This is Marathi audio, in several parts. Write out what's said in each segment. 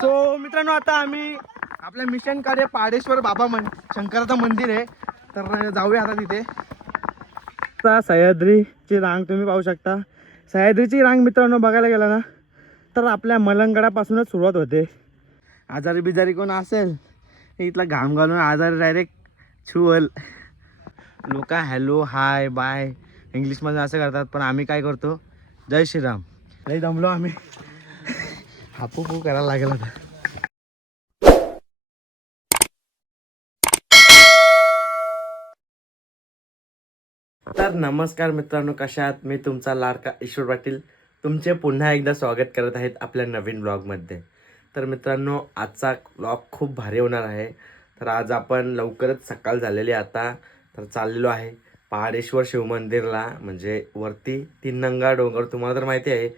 सो मित्रांनो आता आम्ही आपल्या मिशनकडे पाडेश्वर बाबा मन शंकराचं मंदिर आहे. तर जाऊया आता तिथे. आता सह्याद्रीची रांग तुम्ही पाहू शकता. सह्याद्रीची रांग मित्रांनो बघायला गेला ना तर आपल्या मलंगडापासूनच सुरुवात होते. आजारी बिजारी कोण असेल? इथला घाम घालून आजारी डायरेक्ट छुवल लोक हॅलो हाय बाय इंग्लिशमध्ये असं करतात पण आम्ही काय करतो? जय श्रीराम. लई दमलो आम्ही. हापू पू करायला लागेल आता. तर नमस्कार मित्रांनो कशा आहात? मी तुमचा लाडका ईश्वर पाटील. तुमचे पुन्हा एकदा स्वागत करत आहेत आपल्या नवीन ब्लॉगमध्ये. तर मित्रांनो आजचा ब्लॉग खूप भारी होणार आहे. तर आज आपण लवकरच सकाळ झालेली आता. तर चाललेलो आहे पहाडेश्वर शिवमंदिरला. म्हणजे वरती तीन नंगा डोंगर तुम्हाला तर माहिती आहे.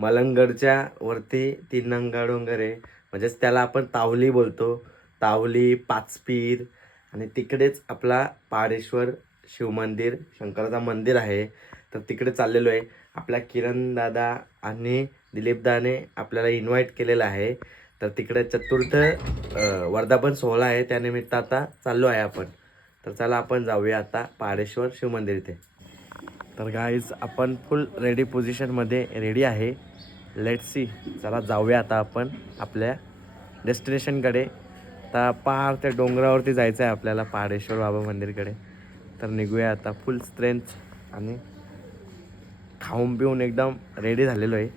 मलंगडच्या वरती तीन डोंगर आहे. म्हणजेच त्याला आपण तावली बोलतो. तावली पाचपीर आणि तिकडेच आपला पाडेश्वर शिवमंदिर शंकराचं मंदिर आहे. तर तिकडे चाललेलो आहे. आपल्या किरण दादा आणि दिलीपदाने आपल्याला इन्व्हाइट केलेलं आहे. तर तिकडे चतुर्थ वर्धापन सोहळा आहे. त्यानिमित्त आता चाललो आहे आपण. तर चला आपण जाऊया आता पाडेश्वर शिवमंदिर इथे. तर गाईज आपण फुल रेडी पोझिशनमध्ये रेडी आहे. लेट सी चला जाऊया आता आपण आपल्या डेस्टिनेशनकडे आता पार त्या डोंगरावरती जायचं आहे आपल्याला पहाडेश्वर बाबा मंदिरकडे. तर निघूया आता फुल स्ट्रेंथ आणि खाऊन पिऊन एकदम रेडी झालेलो आहे.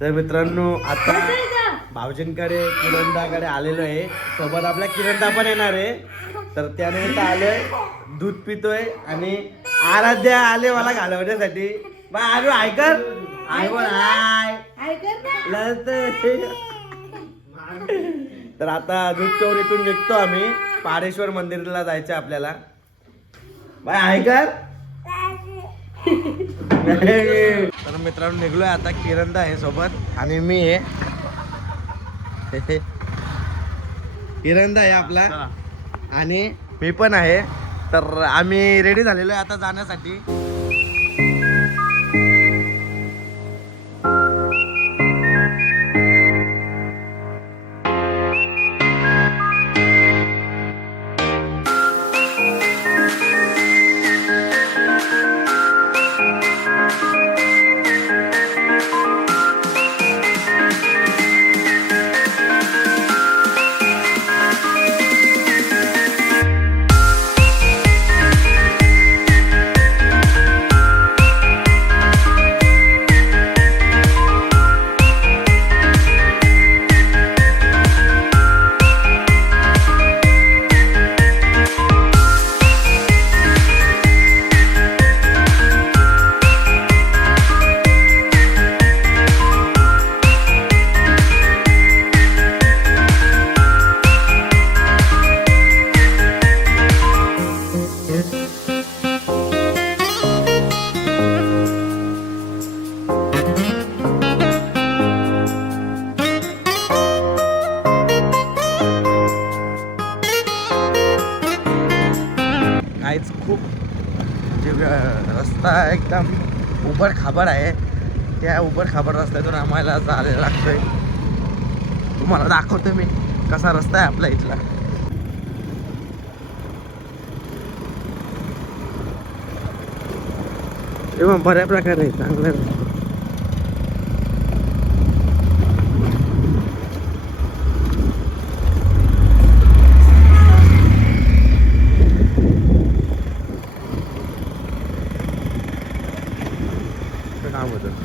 तर मित्रांनो आता भाऊजींकडे किरणदाकडे आलेलो आहे. सोबत आपल्या किरणदा पण येणार आहे. तर त्यानिमित्त आलोय दूध पितोय आणि आराध्या आले मला घालवण्यासाठी. बा आलो ऐकर हाय लढतंय. तर आता दूध पिऊन इथून निघतो आम्ही. पाडेश्वर मंदिरला जायचं आपल्याला. बाय आहे का तर मित्रांनो निघलोय आता किरणदा आहे सोबत. आणि मी आहे. किरणदा आहे आपला. आणि मी पण आहे. तर आम्ही रेडी झालेलो आहे आता जाण्यासाठी. त्या उबर खाबड रस्त्यातून आम्हाला चालायला लागतंय. तुम्हाला दाखवतो मी कसा रस्ता आहे आपला इथला. तेव्हा बऱ्या प्रकारे आहे, चांगलं आहे. ते काम होतं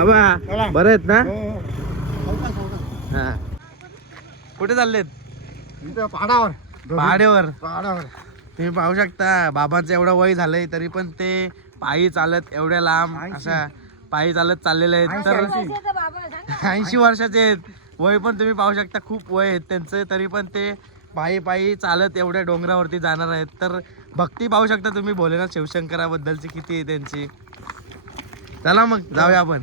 बाबा बरं आहेत ना? हा कुठे चाललेत? पहाडावर. पहाडेवर. पहाडावर. तुम्ही पाहू शकता बाबांचं एवढं वय झालंय तरी पण ते पायी चालत एवढ्या लांब. असा पायी चालत चाललेले आहेत. तर ऐंशी वर्षाचे आहेत. वय पण तुम्ही पाहू शकता खूप वय आहेत त्यांचं तरी पण ते पायी पायी चालत एवढ्या डोंगरावरती जाणार आहेत. तर भक्ती पाहू शकता तुम्ही भोलेनाथ शिवशंकराबद्दलची किती आहे त्यांची. चला मग जाऊया आपण.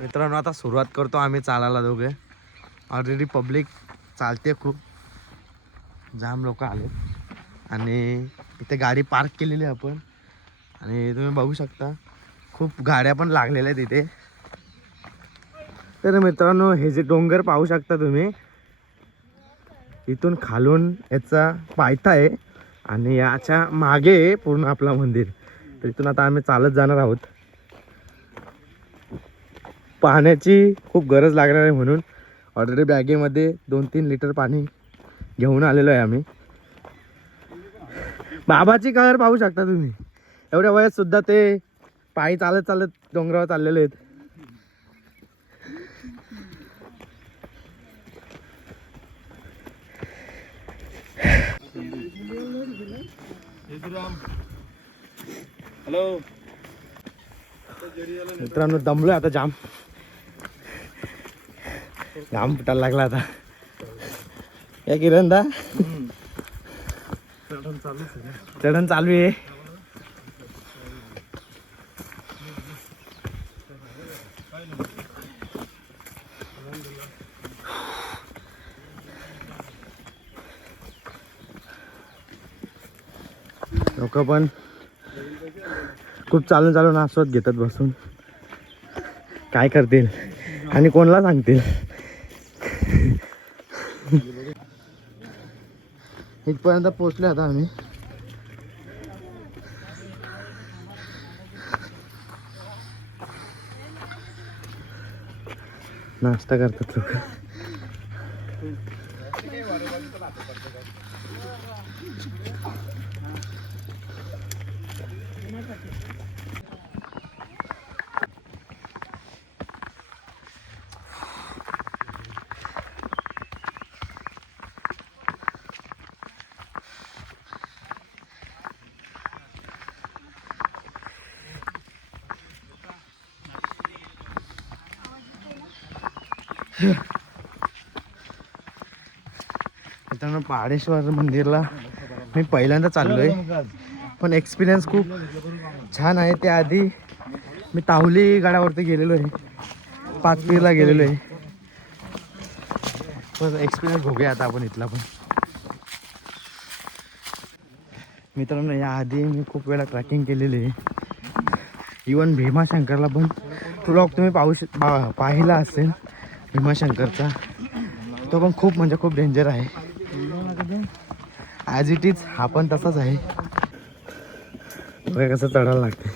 मित्रांनो आता सुरुवात करतो आम्ही चालायला दोघे. ऑलरेडी पब्लिक चालते खूप. जाम लोक आले आणि इथे गाडी पार्क केलेली आहे आपण. आणि तुम्ही बघू शकता खूप गाड्या पण लागलेल्या आहेत इथे. तर मित्रांनो हे जे डोंगर पाहू शकता तुम्ही इथून खालून याचा पायथा आहे. आणि याच्या मागे पूर्ण आपला मंदिर. तर इथून आता आम्ही चालत जाणार आहोत. पाण्याची खूप गरज लागणार आहे म्हणून. ऑलरेडी बॅगेमध्ये दोन तीन लिटर पाणी घेऊन आलेलो आहे आम्ही. बाबाची कलर पाहू शकता तुम्ही. एवढ्या वयात सुद्धा ते पायी चालत चालत डोंगरावर चाललेले आहेत. हॅलो मित्रांनो दमलोय आता जाम. घाम फुटायला लागला आता. या किरण दा. चढण चालू आहे. लोक पण खूप चालून चालून आस्वाद घेतात बसून. काय करतील? आणि कोणाला सांगतील? इथपर्यंत पोचले आता आम्ही. नाश्ता करतात लोक. मित्रांनो पहाडेश्वर मंदिरला मी पहिल्यांदा चाललोय. पण एक्सपिरियन्स खूप छान आहे. त्याआधी मी ताहुली गडावरती गेलेलो आहे पाचपीरला गेलेलो आहे पण एक्सपिरियन्स बघूया आता आपण इथला पण. मित्रांनो याआधी मी खूप वेळा ट्रॅकिंग केलेली आहे. इवन भीमाशंकरला पण. ब्लॉग तुम्ही पाहू शक पा- पाहिला असेल. भीमाशंकरचा. तो पण खूप म्हणजे खूप डेंजर आहे. ॲज इट इज हा पण तसाच आहे. बघा कसं चढायला लागते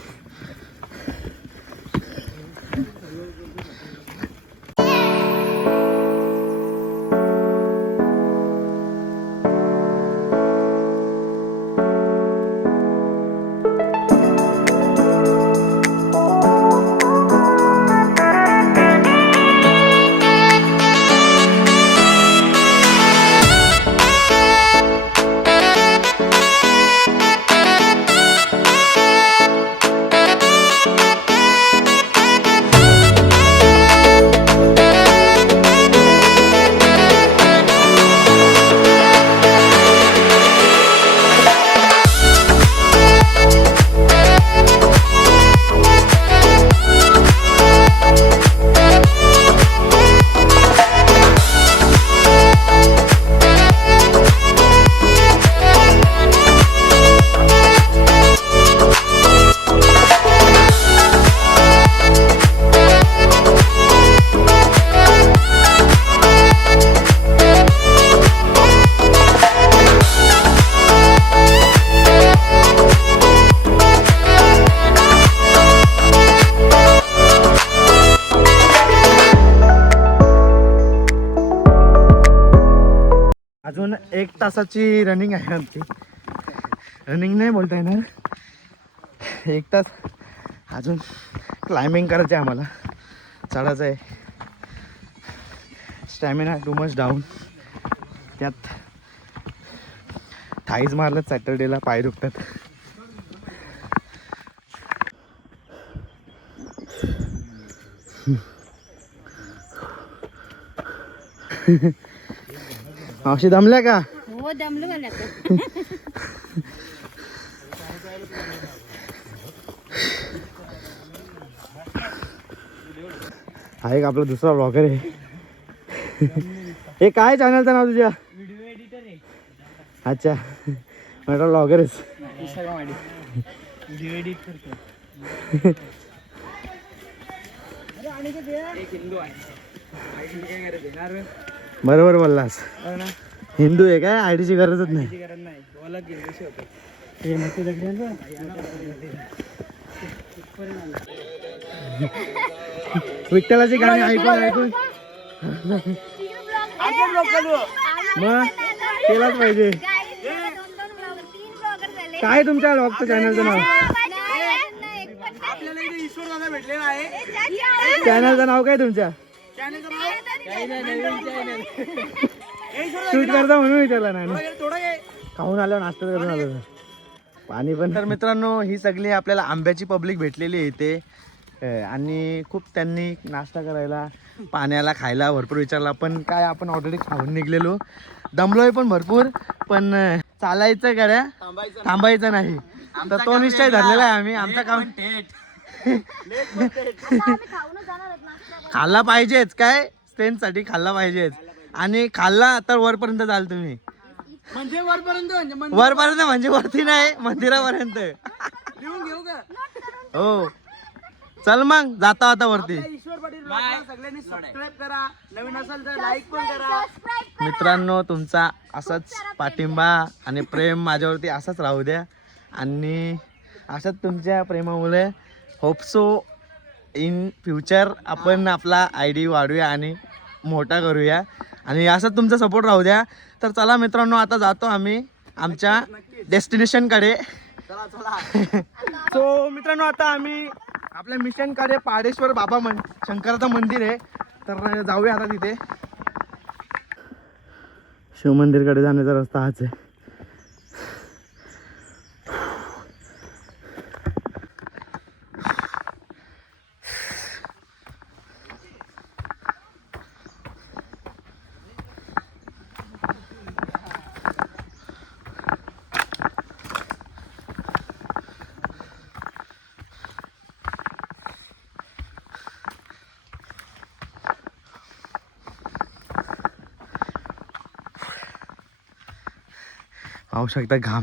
अजून एक तासाची रनिंग आहे आमची. रनिंग नाही बोलता येणार. एक तास अजून क्लाइम्बिंग करायचं आहे आम्हाला. चढायचं आहे स्टॅमिना टू मच डाऊन त्यात थाईज मारलं सॅटर्डेला पाय दुखतात. मावशी दमल्या का? हो दमलो मला. हा एक आपला दुसरा ब्लॉगर आहे. हे काय चॅनलचं नाव तुझ्या? अच्छा. म्हटलं ब्लॉगरच बरोबर बोललास. हिंदू आहे काय? आय ची गरजच नाही. विठ्ठलाची गाणी ऐकून ऐकून. मग? केलाच पाहिजे. काय तुमच्या ब्लॉगचं चॅनलचं नाव? चॅनलचं नाव काय तुमच्या? शूट करता म्हणून विचारला नाही. खाऊन आल्यावर नाश्ता करून आलो पाणी पण तर मित्रांनो ही सगळी आपल्याला आंब्याची पब्लिक भेटलेली आहे इथे. आणि खूप त्यांनी नाश्ता करायला पाण्याला खायला भरपूर विचारला. पण काय आपण ऑलरेडी खाऊन निघलेलो. दमलोय पण भरपूर पण चालायचं गाड्या. थांबायचं नाही. तर तो निश्चय धरलेला आहे आम्ही. आमचा काम खाल्ला पाहिजेच काय? साठी खाल्ला पाहिजेच. आणि खाल्ला तर वरपर्यंत जाल तुम्ही. म्हणजे वरपर्यंत म्हणजे वरपर्यंत म्हणजे वरती नाही मंदिरापर्यंत. लिहून घेऊ का? हो. चल मग जाता आता वरती. ईश्वर पाटील vlog ला सगळ्यांनी सबस्क्राईब करा. नवीन असेल तर लाईक पण करा. मित्रांनो तुमचा असाच पाठिंबा आणि प्रेम माझ्यावरती असाच राहू द्या. आणि अशाच तुमच्या प्रेमामुळे होपसो इन फ्युचर आपण आपला आय डी वाढूया आणि मोठा करूया. आणि असाच तुमचा सपोर्ट राहू द्या. तर चला मित्रांनो आता जातो आम्ही आमच्या डेस्टिनेशनकडे चला चला. सो मित्रांनो आता आम्ही आपल्या मिशनकडे पाडेश्वर बाबा मन शंकराचं मंदिर आहे. तर जाऊया आता तिथे. शिवमंदिरकडे जाण्याचा रस्ता हाच आहे. आवश्यकता घाम.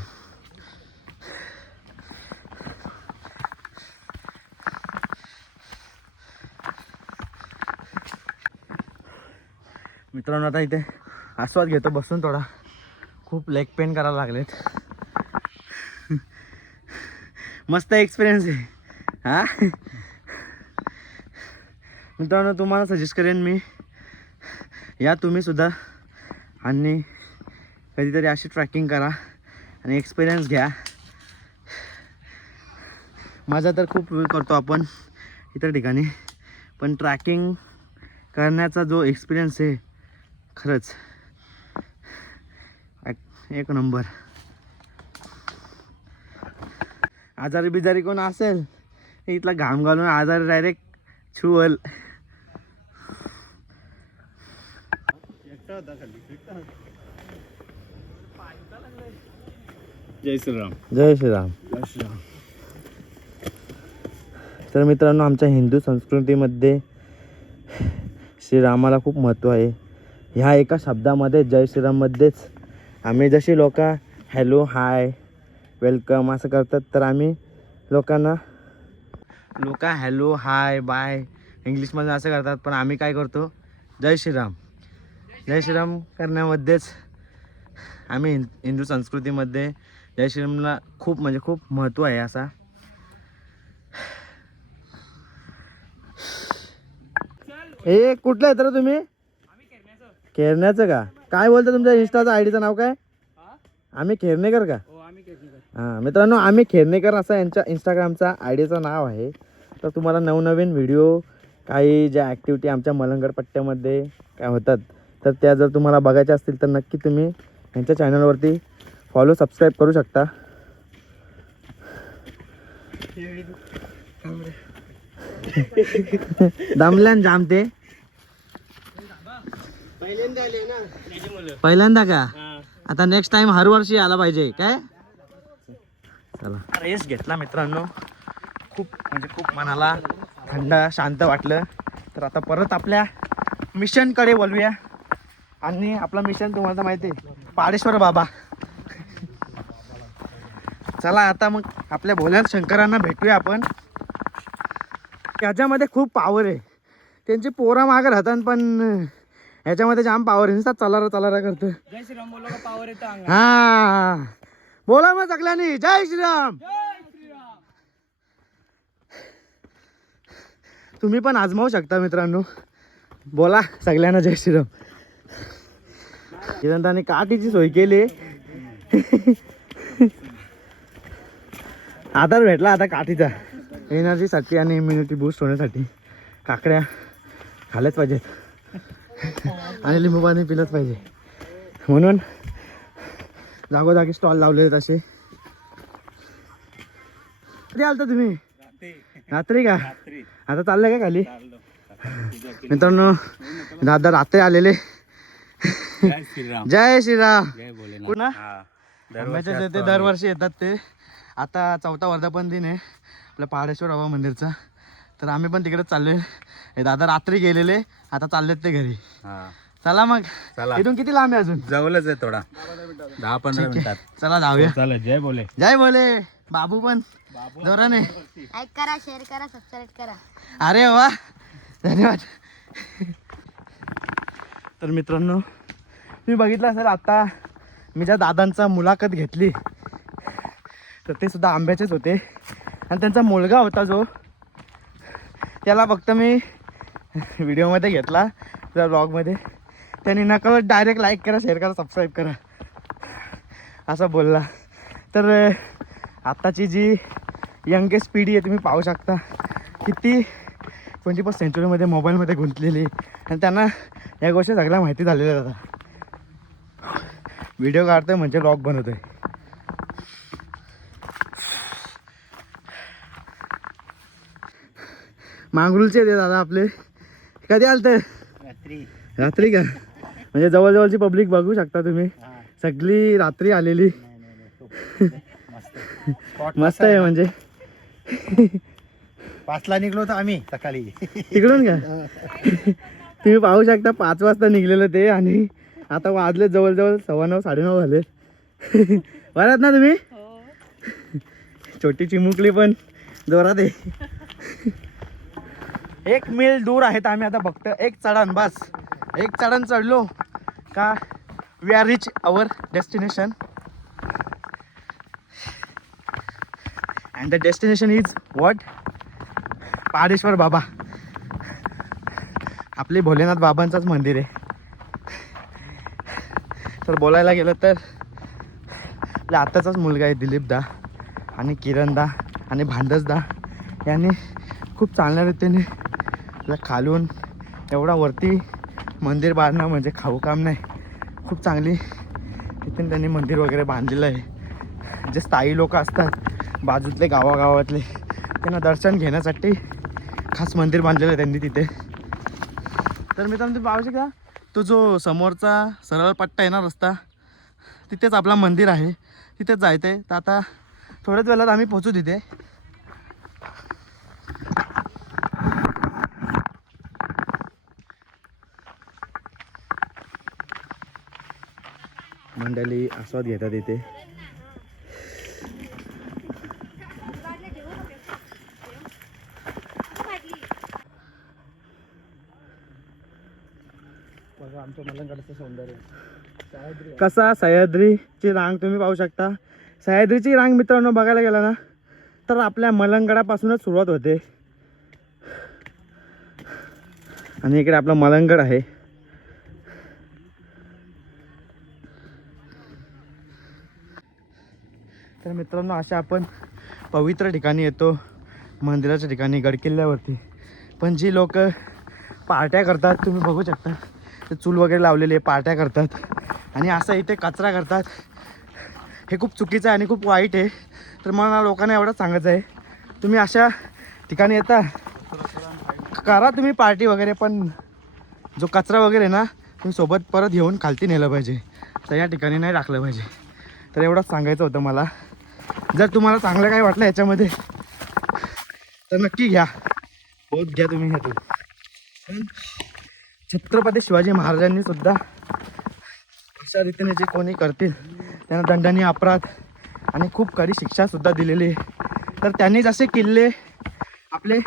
मित्रांनो आता इथे आस्वाद घेतो. बसून थोडा. खूप लेग पेन करायला लागलेत. मस्त एक्सपिरियन्स आहे. हा? मित्रांनो तुम्हाला सजेस्ट करेन मी. या तुम्ही सुद्धा आणि कधीतरी अशी ट्रॅकिंग करा आणि एक्सपिरियन्स घ्या. माझा तर खूप करतो आपण इतर ठिकाणी पण ट्रॅकिंग करण्याचा जो एक्सपिरियन्स आहे खरंच. एक- एक नंबर. आजारी बिजारी कोण असेल? इथला घाम घालून आजारी डायरेक्ट छुवल जय श्रीराम. जय श्रीराम. जय श्रीराम. तर मित्रांनो आमच्या हिंदू संस्कृतीमध्ये श्रीरामाला खूप महत्त्व आहे. ह्या एका शब्दामध्ये जय श्रीराममध्येच आम्ही जशी लोक हॅलो हाय वेलकम असं करतात तर आम्ही लोकांना लोक हॅलो हाय बाय इंग्लिशमध्ये असं करतात पण आम्ही काय करतो? जय श्रीराम. जय श्रीराम करण्यामध्येच आम्ही हिं हिंदू संस्कृतीमध्ये जय श्रीरामला खूप म्हणजे खूप महत्त्व आहे असा. हे कुठलं आहे तर तुम्ही? खेळण्याचं का? काय बोलता तुमच्या इंस्टाचं आय डीचं नाव काय? आम्ही खेळणेकर का? हां मित्रांनो आम्ही खेळणेकर असा यांच्या इंस्टाग्रामचा आय डीचं नाव आहे. तर तुम्हाला नवनवीन व्हिडिओ काही ज्या ॲक्टिव्हिटी आमच्या मलंगड पट्ट्यामध्ये काय होतात तर त्या जर तुम्हाला बघायच्या असतील तर नक्की तुम्ही यांच्या चॅनलवरती फॉलो सबस्क्राईब करू शकता. दमल्यान जामते पहिल्यांदा का? आता नेक्स्ट टाइम हर वर्षी आला पाहिजे. काय? चला. रेस घेतला मित्रांनो. खूप म्हणजे खूप मनाला थंड शांत वाटलं. तर आता परत आपल्या मिशनकडे बोलूया. आणि आपला मिशन तुम्हाला माहिती आहे. पाडेश्वर बाबा. चला आता मग आपल्या भोल्या शंकरांना भेटूया आपण. याच्यामध्ये खूप पावर आहे. त्यांची पोरा मागं राहतात पण ह्याच्यामध्ये जाम पावर आहे. नुसता चलारा चलारा करतो. जय श्रीराम बोलो का पावर येतो हा. बोला मग सगळ्यांनी. जय श्रीराम. तुम्ही पण आजमावू शकता मित्रांनो. बोला सगळ्यांना जय श्रीराम. काठीची सोय केली. आधार भेटला आता काठीचा. एनर्जीसाठी आणि इम्युनिटी बूस्ट होण्यासाठी. काकड्या खाल्ल्याच पाहिजेत. आणि लिंबू पाणी पिलंच पाहिजे. म्हणून जागोजागी स्टॉल लावले आहेत असे. कधी आलता तुम्ही? रात्री. का? आता चाललंय का खाली? मित्रांनो दादा रात्री आलेले. जय श्रीराम. ते दरवर्षी येतात ते. आता चौथा वर्धापन दिन आहे. आपल्या पहाडेश्वर बाबा मंदिरचा. तर आम्ही पण तिकडे चाललोय. हे दादा रात्री गेलेले. आता चाललेत ते घरी. चला मग. चला. इथून किती लांब आहे अजून? जवळच आहे थोडा. दहा पंधरा मिनिटात. चला जाऊया. चला जय बोले जय बोले बाबू पण. जोराने. लाईक करा शेअर करा सबस्क्राईब करा. अरे वा. धन्यवाद. तर मित्रांनो तुम्ही बघितलं असेल आता मी ज्या दादांचा मुलाखत घेतली तर ते सुद्धा आंब्याचेच होते. आणि त्यांचा मुलगा होता जो त्याला फक्त मी व्हिडिओमध्ये घेतला त्या ब्लॉगमध्ये. त्यांनी नकळत डायरेक्ट लाईक करा शेअर करा सबस्क्राईब करा. असं बोलला. तर आत्ताची जी यंगेस्ट पिढी आहे तुम्ही पाहू शकता. किती ट्वेंटी फर्स्ट सेंचुरीमध्ये मोबाईलमध्ये गुंतलेली आणि त्यांना या गोष्टी सगळ्या माहिती झालेल्या आता. व्हिडिओ काढतोय म्हणजे ब्लॉग बनवतोय. मांगरूलचे ते दादा आपले. कधी आलते? रात्री. रात्री का? म्हणजे जवळजवळची पब्लिक बघू शकता तुम्ही. सगळी रात्री आलेली. मस्त. आहे म्हणजे. पाचला निघलो होतो आम्ही सकाळी. तिकडून का? तुम्ही पाहू शकता पाच वाजता निघलेलं ते आणि आता वाजले जवळजवळ सव्वा नऊ साडेनऊ झाले. बरात ना तुम्ही? छोटी चिमुकली पण जोरात आहे. एक मील दूर आहेत आम्ही आता फक्त. एक चढण बस. एक चढण चढलो का? We are reach our destination and the destination is what Padeshwar बाबा. आपले भोलेनाथ बाबांचंच मंदिर आहे. तर बोलायला गेलं तर आपल्या आत्ताचाच मुलगा आहे दिलीपदा आणि किरणदा आणि भांडसदा यांनी खूप चांगल्या रीतीने आपल्या खालून एवढा वरती मंदिर बांधणं म्हणजे खाऊ काम नाही. खूप चांगली तिथून त्यांनी मंदिर वगैरे बांधलेलं आहे. जे स्थायी लोक असतात बाजूतले गावागावातले त्यांना दर्शन घेण्यासाठी खास मंदिर बांधलेलं आहे त्यांनी तिथे. तर मित्रांनो तुम्ही पाहू शकता तो जो समोरचा सरळ पट्टा आहे ना रस्ता तिथेच आपला मंदिर आहे. तिथेच जायचं आहे तर आता थोड्याच वेळात आम्ही पोचू तिथे. मंडळी आस्वाद घेतात इथे. आमच्या मलंगडचं सौंदर्य. कसा सह्याद्रीची रांग तुम्ही पाहू शकता. सह्याद्रीची रांग मित्रांनो बघायला गेला ना तर आपल्या मलंगडापासूनच सुरुवात होते. आणि इकडे आपला मलंगड आहे. तर मित्रांनो अशा आपण पवित्र ठिकाणी येतो. मंदिराच्या ठिकाणी गडकिल्ल्यावरती. पण जी लोक पार्ट्या करतात तुम्ही बघू शकता. ते चूल वगैरे लावलेले पार्ट्या करतात. आणि असं इथे कचरा करतात. हे खूप चुकीचं आहे आणि खूप वाईट आहे. तर मला लोकांना एवढंच सांगायचं आहे. तुम्ही अशा ठिकाणी येता. करा तुम्ही पार्टी वगैरे पण जो कचरा वगैरे ना तुम्ही सोबत परत घेऊन खालती नेलं पाहिजे. तर या ठिकाणी नाही टाकलं पाहिजे. तर एवढंच सांगायचं होतं मला. जर तुम्हाला चांगलं काही वाटलं याच्यामध्ये तर नक्की घ्या. बहुत घ्या तुम्ही ह्यातून. पण छत्रपती शिवाजी महाराजांनी सुद्धा अशा रीतीने जे कोणी करतील त्यांना दंडनीय अपराध आणि खूप कडी शिक्षासुद्धा दिलेली आहे. तर त्यांनी जसे किल्ले आपले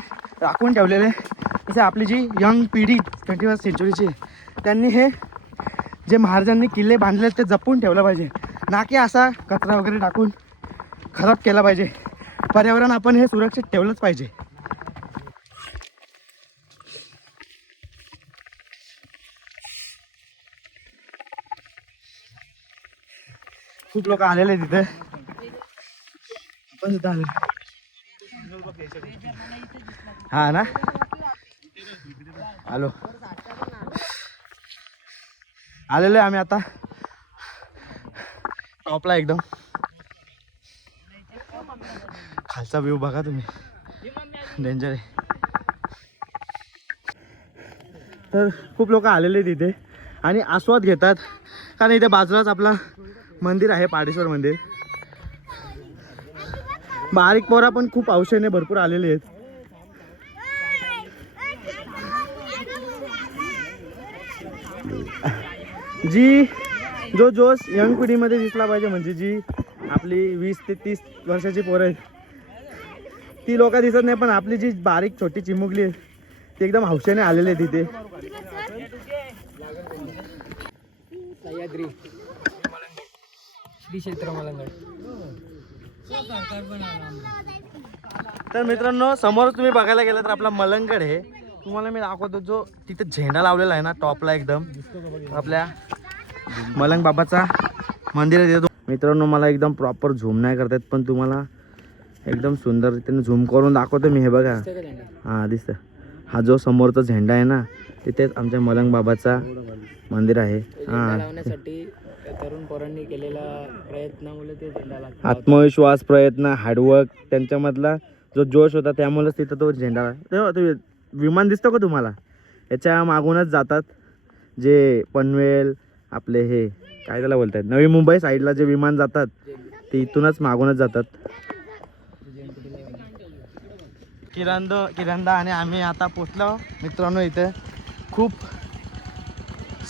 राखून ठेवलेले जसे आपली जी यंग पिढी ट्वेंटी फर्स्ट सेंचुरीची त्यांनी हे जे महाराजांनी किल्ले बांधले ते जपून ठेवलं पाहिजे. ना की असा कचरा वगैरे टाकून खराब केला पाहिजे. पर्यावरण आपण हे सुरक्षित ठेवलंच पाहिजे. खूप लोक आलेले तिथे. आपण सुद्धा आले हा ना? आलो. आलेलो आहे आम्ही आता. टॉपला एकदम. चा व्ह्यू बघा तुम्ही. डेंजर आहे. तर खूप लोक आलेले तिथे आणि आस्वाद घेतात. कारण इथे बाजूलाच आपला मंदिर आहे पाडेश्वर मंदिर. बारीक पोरा पण खूप औषधे भरपूर आलेले आहेत. जी जो जोश यंग पिढीमध्ये दिसला पाहिजे म्हणजे जी आपली वीस ते तीस वर्षाची पोरं आहेत. ती लोक दिसत नाही पण आपली जी बारीक छोटी चिमुकली आहे ती एकदम हौशेने आलेली तिथे. तर मित्रांनो समोर तुम्ही बघायला गेलं तर आपला मलंगड आहे. तुम्हाला मी दाखवतो जो तिथे झेंडा लावलेला आहे ना टॉपला एकदम. आपल्या मलंग बाबाचा मंदिर आहे मित्रांनो मला एकदम प्रॉपर झूम नाही करतात पण तुम्हाला एकदम सुंदर रीतीने झूम करून दाखवतो मी हे बघा. हां दिसतं हा जो समोरचा झेंडा आहे ना तिथेच आमच्या मलंग बाबाचा मंदिर आहे. हां. तरुण पोरांनी केलेला प्रयत्नामुळे ते झेंडा लागतो. आत्मविश्वास प्रयत्न हार्डवर्क त्यांच्यामधला जो जोश होता त्यामुळेच तिथं तो झेंडा ते विमान दिसतो का तुम्हाला? याच्या मागूनच जातात जे पनवेल आपले हे काय त्याला बोलतात? नवी मुंबई साईडला जे विमान जातात ते इथूनच मागूनच जातात. किरंद किरंदा आणि आम्ही आता पोचलो. मित्रांनो इथे खूप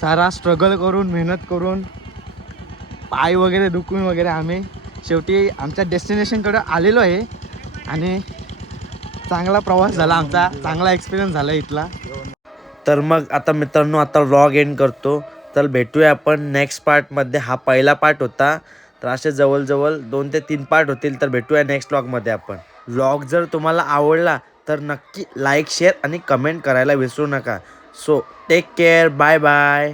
सारा स्ट्रगल करून मेहनत करून पाय वगैरे दुखून वगैरे आम्ही शेवटी आमच्या डेस्टिनेशनकडे आलेलो आहे. आणि चांगला प्रवास झाला आमचा. चांगला एक्सपिरियन्स झाला इथला. तर मग आता मित्रांनो आता व्लॉग एंड करतो. तर भेटूया आपण नेक्स्ट पार्टमध्ये हा पहिला पार्ट होता. तर असे जवळजवळ दोन ते तीन पार्ट होतील. तर भेटूया नेक्स्ट व्लॉगमध्ये आपण. व्लॉग जर तुम्हाला आवडला तर नक्की लाईक शेअर आणि कमेंट करायला विसरू नका. So take care bye bye